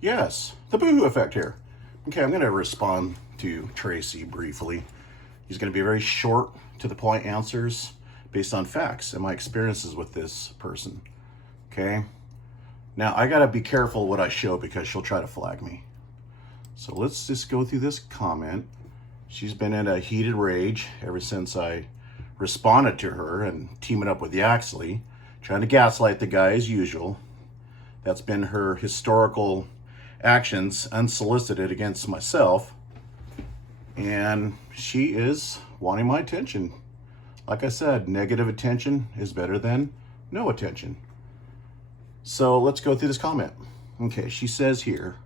Yes, the boohoo effect here. Okay, I'm going to respond to Tracy briefly. He's going to be very short, to the point answers based on facts and my experiences with this person. Okay? Now, I got to be careful what I show because she'll try to flag me. So let's just go through this comment. She's been in a heated rage ever since I responded to her and teaming up with Yaxley, trying to gaslight the guy as usual. That's been her historical actions unsolicited against myself. And she is wanting my attention. Like I said, negative attention is better than no attention. So let's go through this comment. Okay, she says here,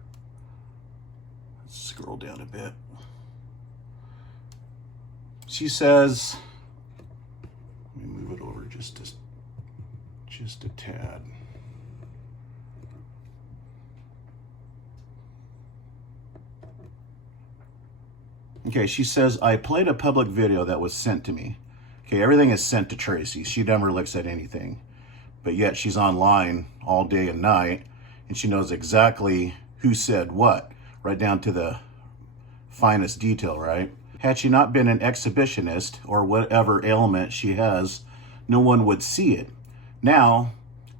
let's scroll down a bit. She says, let me move it over just a tad. Okay, she says, I played a public video that was sent to me. Okay, everything is sent to Tracy. She never looks at anything. But yet she's online all day and night, and she knows exactly who said what, right down to the finest detail, right? Had she not been an exhibitionist or whatever ailment she has, no one would see it. Now,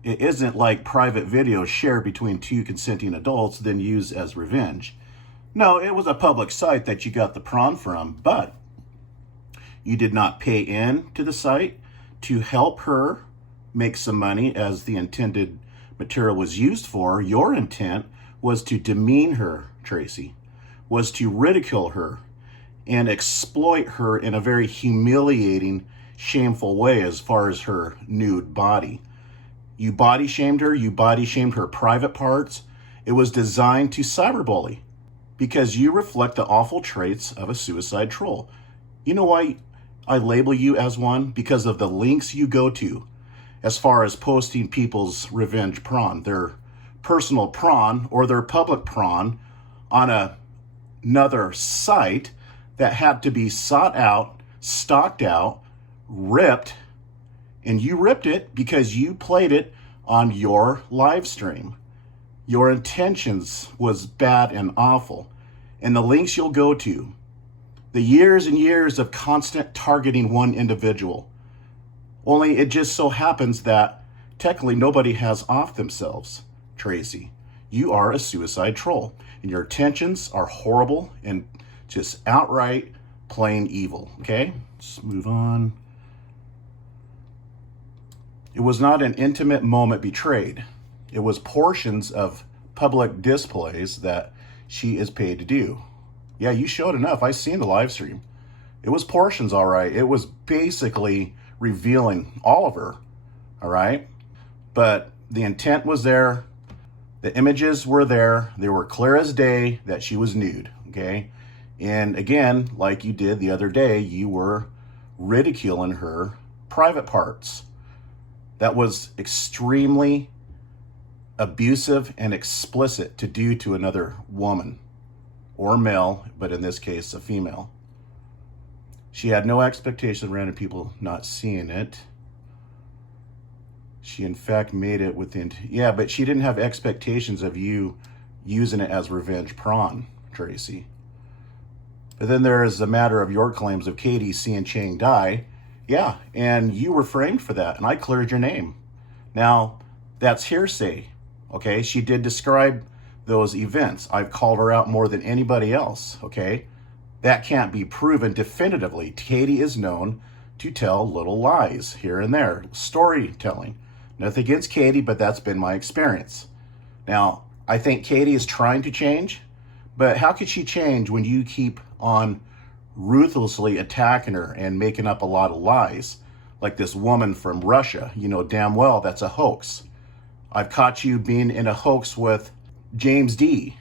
it isn't like private videos shared between two consenting adults then used as revenge. No, it was a public site that you got the prawn from, but you did not pay in to the site to help her make some money as the intended material was used for. Your intent was to demean her, Tracy, was to ridicule her and exploit her in a very humiliating, shameful way as far as her nude body. You body shamed her, you body shamed her private parts. It was designed to cyberbully because you reflect the awful traits of a suicide troll. You know why I label you as one? Because of the links you go to as far as posting people's revenge prawn, their personal prawn or their public prawn on another site that had to be sought out, stalked out, ripped, and you ripped it because you played it on your live stream. Your intentions was bad and awful. And the links you'll go to, the years and years of constant targeting one individual. Only it just so happens that technically nobody has off themselves, Tracy. You are a suicide troll, and your intentions are horrible and just outright plain evil, okay? Let's move on. It was not an intimate moment betrayed. It was portions of public displays that she is paid to do. Yeah, you showed enough. I seen the live stream. It was portions, all right. It was basically revealing all of her, all right? But the intent was there. The images were there. They were clear as day that she was nude, okay? And again, like you did the other day, you were ridiculing her private parts. That was extremely abusive and explicit to do to another woman or male, but in this case, a female. She had no expectation of random people not seeing it. She, in fact, made it within... Yeah, but she didn't have expectations of you using it as revenge prawn, Tracy. But then there is the matter of your claims of Katie seeing Chang die. Yeah, and you were framed for that, and I cleared your name. Now, that's hearsay, okay? She did describe those events. I've called her out more than anybody else, okay? That can't be proven definitively. Katie is known to tell little lies here and there, storytelling. Nothing against Katie, but that's been my experience. Now, I think Katie is trying to change, but how could she change when you keep on ruthlessly attacking her and making up a lot of lies? Like this woman from Russia, you know damn well that's a hoax. I've caught you being in a hoax with James D.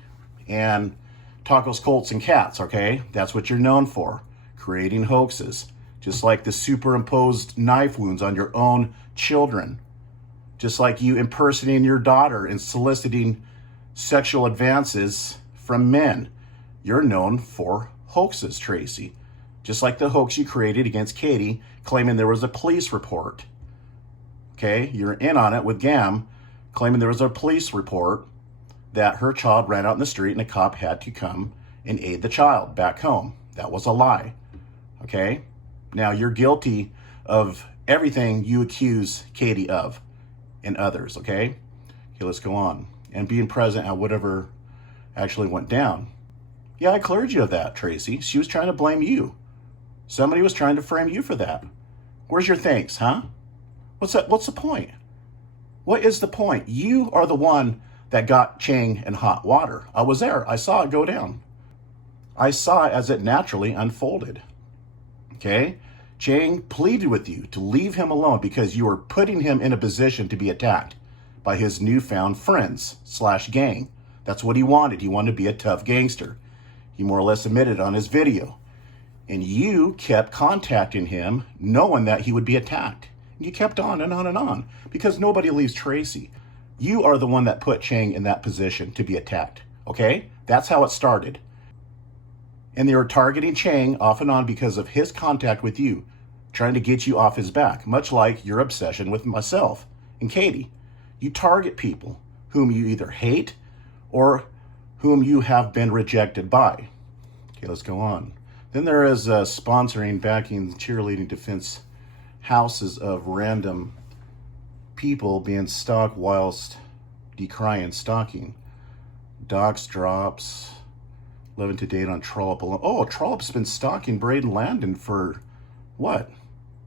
and Tacos, Colts, and Cats, okay? That's what you're known for, creating hoaxes. Just like the superimposed knife wounds on your own children. Just like you impersonating your daughter and soliciting sexual advances from men. You're known for hoaxes, Tracy. Just like the hoax you created against Katie, claiming there was a police report. Okay, you're in on it with Gam, claiming there was a police report that her child ran out in the street and a cop had to come and aid the child back home. That was a lie. Okay? Now you're guilty of everything you accuse Katie of and others. Okay, let's go on. And being present at whatever actually went down. Yeah, I cleared you of that, Tracy. She was trying to blame you. Somebody was trying to frame you for that. Where's your thanks, huh? What's the point? What is the point? You are the one that got Chang in hot water. I was there. I saw it go down. I saw it as it naturally unfolded. Okay? Chang pleaded with you to leave him alone because you were putting him in a position to be attacked by his newfound friends/gang. That's what he wanted. He wanted to be a tough gangster. He more or less admitted on his video. And you kept contacting him knowing that he would be attacked. You kept on and on and on because nobody leaves Tracy. You are the one that put Chang in that position to be attacked. Okay? That's how it started. And they were targeting Chang off and on because of his contact with you, trying to get you off his back, much like your obsession with myself and Katie. You target people whom you either hate or whom you have been rejected by. Okay, let's go on. Then there is sponsoring, backing, cheerleading defense houses of random people being stalked whilst decrying stalking. Docs drops. 11 to date on Trollope alone. Oh, Trollope's been stalking Braden Landon for what?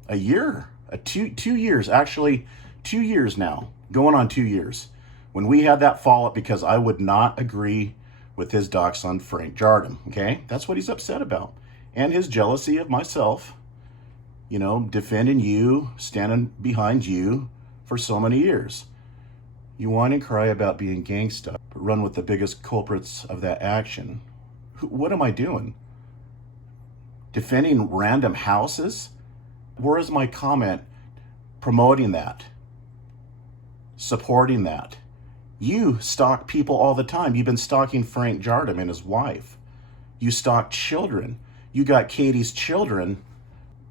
A year? Two years. Actually, 2 years now. Going on 2 years. When we had that fallout because I would not agree with his docs on Frank Jardim. Okay? That's what he's upset about. And his jealousy of myself. You know, defending you, standing behind you for so many years. You whine and cry about being gangsta, but run with the biggest culprits of that action. What am I doing? Defending random houses? Where is my comment promoting that? Supporting that? You stalk people all the time. You've been stalking Frank Jardim and his wife. You stalk children. You got Katie's children.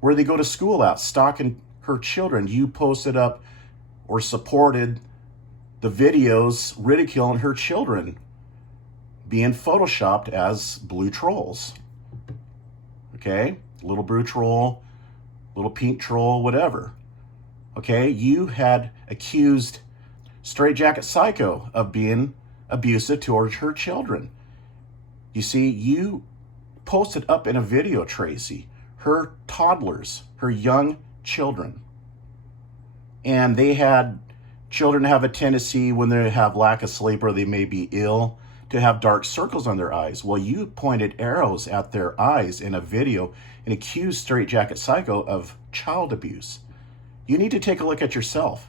Where they go to school at, stalking her children. You posted up or supported the videos ridiculing her children being photoshopped as blue trolls. Okay? Little blue troll, little pink troll, whatever. Okay? You had accused Straight Jacket Psycho of being abusive towards her children. You see, you posted up in a video, Tracy, her toddlers, her young children. And they had, children have a tendency when they have lack of sleep or they may be ill to have dark circles on their eyes. Well, you pointed arrows at their eyes in a video and accused Straight Jacket Psycho of child abuse. You need to take a look at yourself.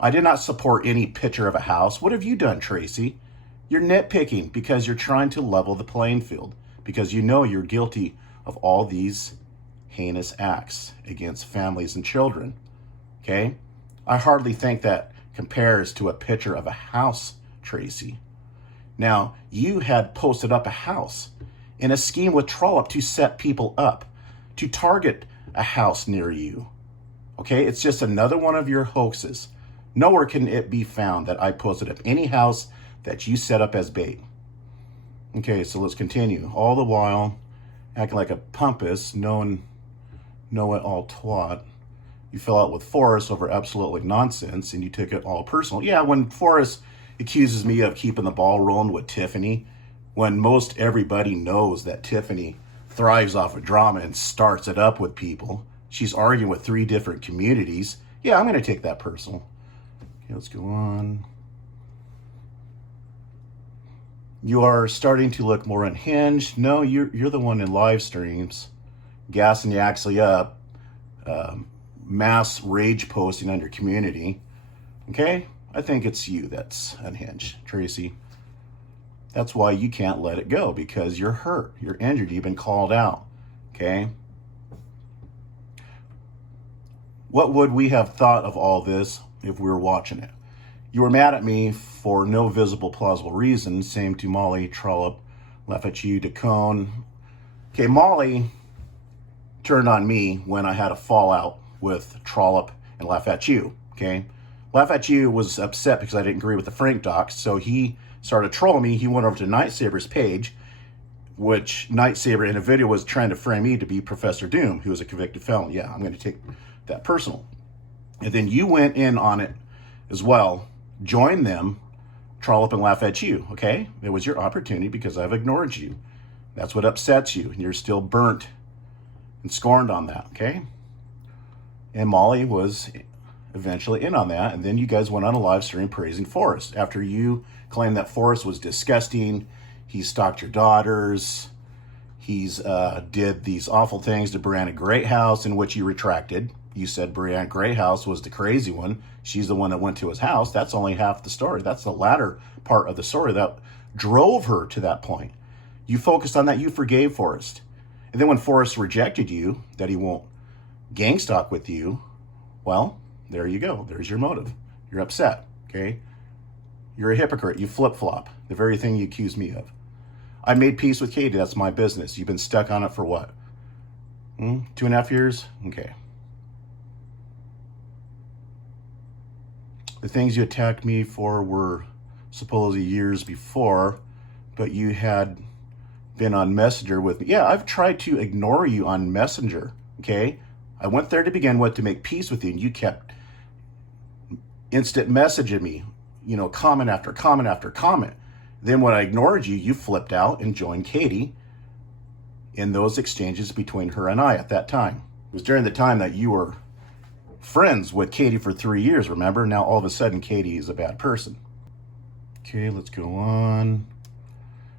I did not support any picture of a house. What have you done, Tracy? You're nitpicking because you're trying to level the playing field because you know you're guilty of all these heinous acts against families and children. Okay? I hardly think that compares to a picture of a house, Tracy. Now, you had posted up a house in a scheme with Trollope to set people up, to target a house near you. Okay? It's just another one of your hoaxes. Nowhere can it be found that I posted up any house that you set up as bait. Okay, so let's continue. All the while, acting like a pompous, know-it-all twat. You fell out with Forrest over absolutely nonsense, and you took it all personal. Yeah, when Forrest accuses me of keeping the ball rolling with Tiffany, when most everybody knows that Tiffany thrives off of drama and starts it up with people. She's arguing with 3 different communities. Yeah, I'm going to take that personal. Okay, let's go on. You are starting to look more unhinged. No, you're the one in live streams, gassing you actually up, mass rage posting on your community. Okay? I think it's you that's unhinged, Tracy. That's why you can't let it go, because you're hurt, you're injured, you've been called out. Okay? What would we have thought of all this if we were watching it? You were mad at me for no visible, plausible reason. Same to Molly, Trollope, laugh at you, DeCone. Okay, Molly turned on me when I had a fallout with Trollope and laugh at you. Okay? Laugh at you was upset because I didn't agree with the Frank docs, so he started trolling me. He went over to Night Saber's page, which Night Saber in a video was trying to frame me to be Professor Doom, who was a convicted felon. Yeah, I'm going to take that personal. And then you went in on it as well, joined them, troll up and laugh at you, okay? It was your opportunity because I've ignored you. That's what upsets you, and you're still burnt and scorned on that, okay? And Molly was eventually in on that, and then you guys went on a live stream praising Forrest. After you claimed that Forrest was disgusting, he stalked your daughters, he's did these awful things to Brianna Greathouse, in which you retracted. You said Brianna Greathouse was the crazy one. She's the one that went to his house. That's only half the story. That's the latter part of the story that drove her to that point. You focused on that. You forgave Forrest. And then when Forrest rejected you, that he won't gang stalk with you, well, there you go. There's your motive. You're upset, okay? You're a hypocrite. You flip-flop, the very thing you accused me of. I made peace with Katie. That's my business. You've been stuck on it for what? 2.5 years? Okay. The things you attacked me for were supposedly years before, but you had been on Messenger with me. Yeah, I've tried to ignore you on Messenger, okay? I went there to begin with to make peace with you, and you kept instant messaging me, you know, comment after comment after comment. Then when I ignored you, you flipped out and joined Katie in those exchanges between her and I at that time. It was during the time that you were friends with Katie for 3 years, remember? Now all of a sudden Katie is a bad person. Okay, let's go on.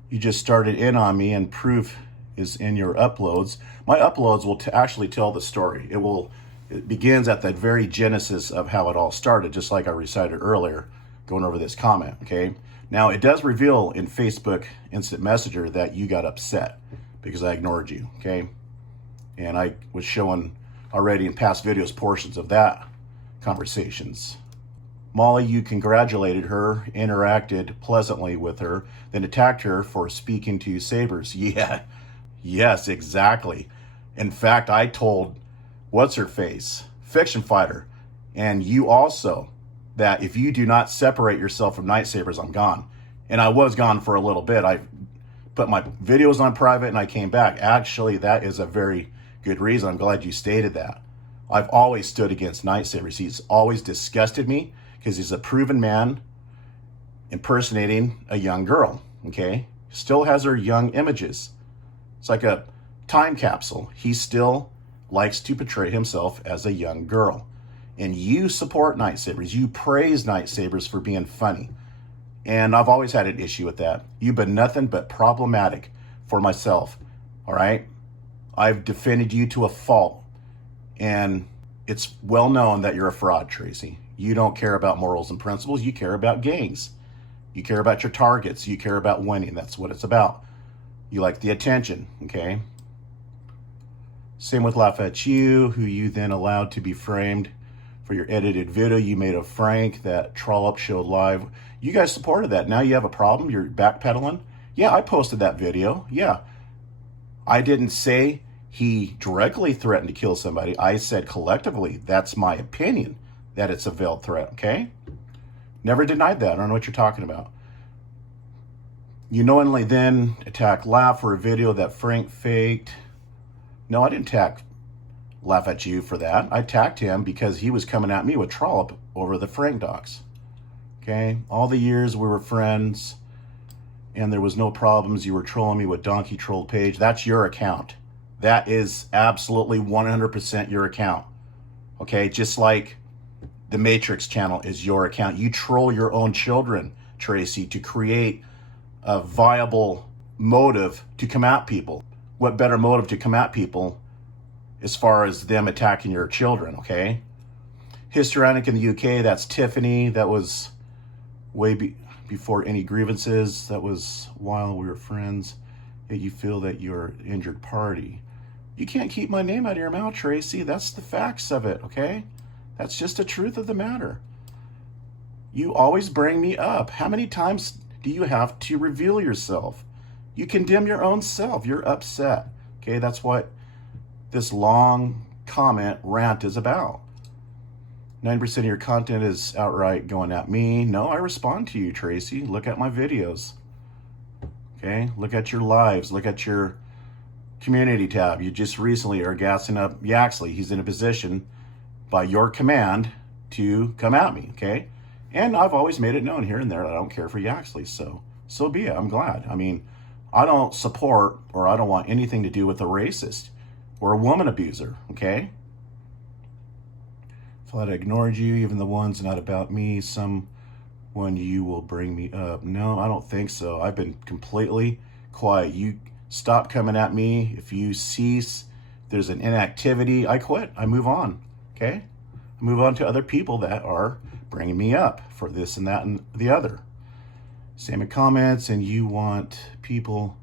You just started in on me, and proof is in your uploads. My uploads will actually tell the story. It begins at the very genesis of how it all started, just like I recited earlier, going over this comment, okay? Now, it does reveal in Facebook Instant Messenger that you got upset because I ignored you, okay? And I was showing already in past videos portions of that conversations. Molly, you congratulated her, interacted pleasantly with her, then attacked her for speaking to sabers. Yeah, yes, exactly. In fact, I told what's-her-face, Fiction Fighter, and you also, that if you do not separate yourself from Night Sabers, I'm gone. And I was gone for a little bit. I put my videos on private and I came back. Actually, that is a very good reason. I'm glad you stated that. I've always stood against Night Sabers. He's always disgusted me because he's a proven man impersonating a young girl, okay? Still has her young images. It's like a time capsule. He still likes to portray himself as a young girl. And you support Night Sabers. You praise Night Sabers for being funny. And I've always had an issue with that. You've been nothing but problematic for myself, all right? I've defended you to a fault. And it's well known that you're a fraud, Tracy. You don't care about morals and principles. You care about gangs. You care about your targets. You care about winning. That's what it's about. You like the attention, okay? Same with Laugh At You, who you then allowed to be framed for your edited video you made of Frank that Trollop showed live. You guys supported that. Now you have a problem? You're backpedaling? Yeah, I posted that video. Yeah. I didn't say he directly threatened to kill somebody. I said collectively, that's my opinion, that it's a veiled threat, okay? Never denied that. I don't know what you're talking about. You knowingly then attacked Laugh for a video that Frank faked. No, I didn't attack Laugh At You for that. I attacked him because he was coming at me with Trollop over the Frank docs. Okay? All the years we were friends and there was no problems. You were trolling me with Donkey Trolled Page. That's your account. That is absolutely 100% your account. Okay? Just like the Matrix channel is your account. You troll your own children, Tracy, to create a viable motive to come at people. What better motive to come at people as far as them attacking your children, okay? Histrionic in the UK, that's Tiffany. That was way before any grievances. That was while we were friends. Yet you feel that you're an injured party. You can't keep my name out of your mouth, Tracy. That's the facts of it, okay? That's just the truth of the matter. You always bring me up. How many times do you have to reveal yourself? You condemn your own self. You're upset. Okay, that's what this long comment rant is about. 90% of your content is outright going at me. No, I respond to you, Tracy. Look at my videos. Okay, look at your lives. Look at your community tab. You just recently are gassing up Yaxley. He's in a position by your command to come at me, okay? And I've always made it known here and there that I don't care for Yaxley, so be it. I'm glad. I mean, I don't support or I don't want anything to do with a racist or a woman abuser, okay? If I ignored you, even the ones not about me, someone you will bring me up. No, I don't think so. I've been completely quiet. You stop coming at me. If you cease, there's an inactivity, I quit. I move on, okay? I move on to other people that are bringing me up for this and that and the other. Same in comments, and you want people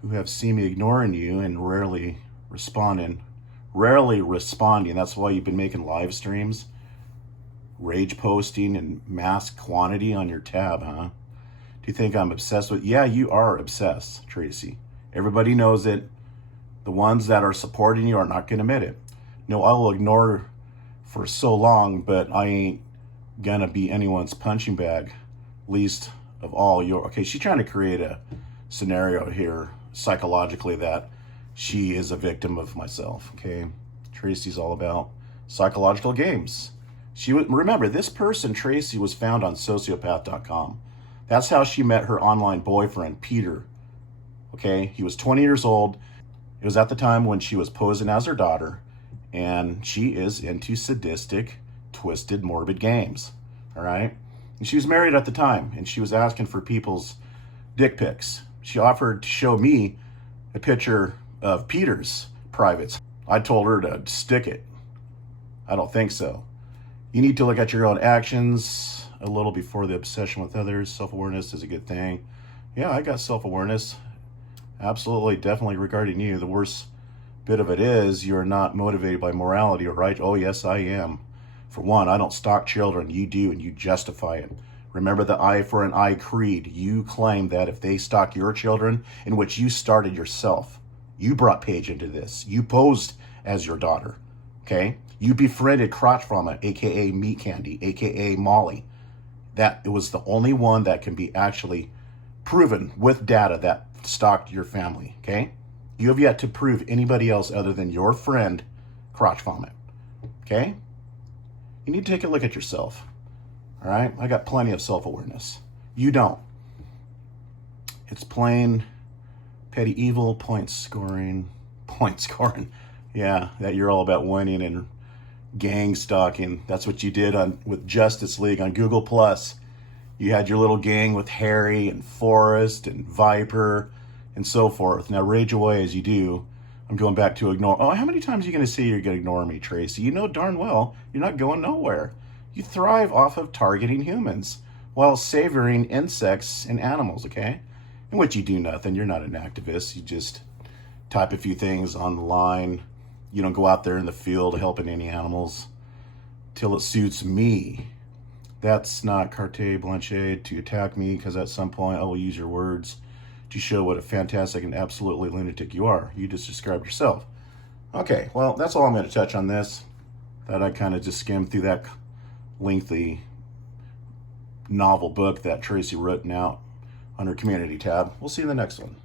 who have seen me ignoring you and rarely responding. That's why you've been making live streams, rage posting in mass quantity on your tab, huh? Do you think I'm obsessed with? Yeah, you are obsessed, Tracy. Everybody knows it. The ones that are supporting you are not going to admit it. No, I will ignore for so long, but I ain't gonna be anyone's punching bag, least of all your. Okay, she's trying to create a scenario here psychologically that she is a victim of myself. Okay, Tracy's all about psychological games. Remember, this person, Tracy, was found on sociopath.com. That's how she met her online boyfriend, Peter. Okay, he was 20 years old. It was at the time when she was posing as her daughter, and she is into sadistic, twisted, morbid games. All right, and she was married at the time, and she was asking for people's dick pics. She offered to show me a picture of Peter's privates. I told her to stick it. I don't think so. You need to look at your own actions a little before the obsession with others. Self-awareness is a good thing. Yeah, I got self-awareness. Absolutely, definitely regarding you. The worst bit of it is you're not motivated by morality, right? Oh, yes, I am. For one, I don't stalk children. You do, and you justify it. Remember the eye for an eye creed. You claim that if they stalk your children, in which you started yourself, you brought Paige into this. You posed as your daughter, okay? You befriended KrotchVomit AKA Meat Candy, AKA Molly. That it was the only one that can be actually proven with data that stalked your family, okay? You have yet to prove anybody else other than your friend, KrotchVomit, okay? You need to take a look at yourself, all right? I got plenty of self-awareness. You don't. It's plain petty evil, point scoring. Yeah, that you're all about winning and gang stalking. That's what you did with Justice League on Google+. You had your little gang with Harry and Forrest and Viper and so forth. Now rage away as you do. I'm going back to ignore. Oh, how many times are you going to say you're going to ignore me, Tracy? You know darn well you're not going nowhere. You thrive off of targeting humans while savoring insects and animals, okay? In which you do nothing. You're not an activist. You just type a few things on the line. You don't go out there in the field helping any animals till it suits me. That's not carte blanche to attack me, because at some point I will use your words to show what a fantastic and absolutely lunatic you are. You just described yourself. Okay, well, that's all I'm going to touch on this. That I kind of just skimmed through that lengthy novel book that Tracy wrote out on her community tab. We'll see you in the next one.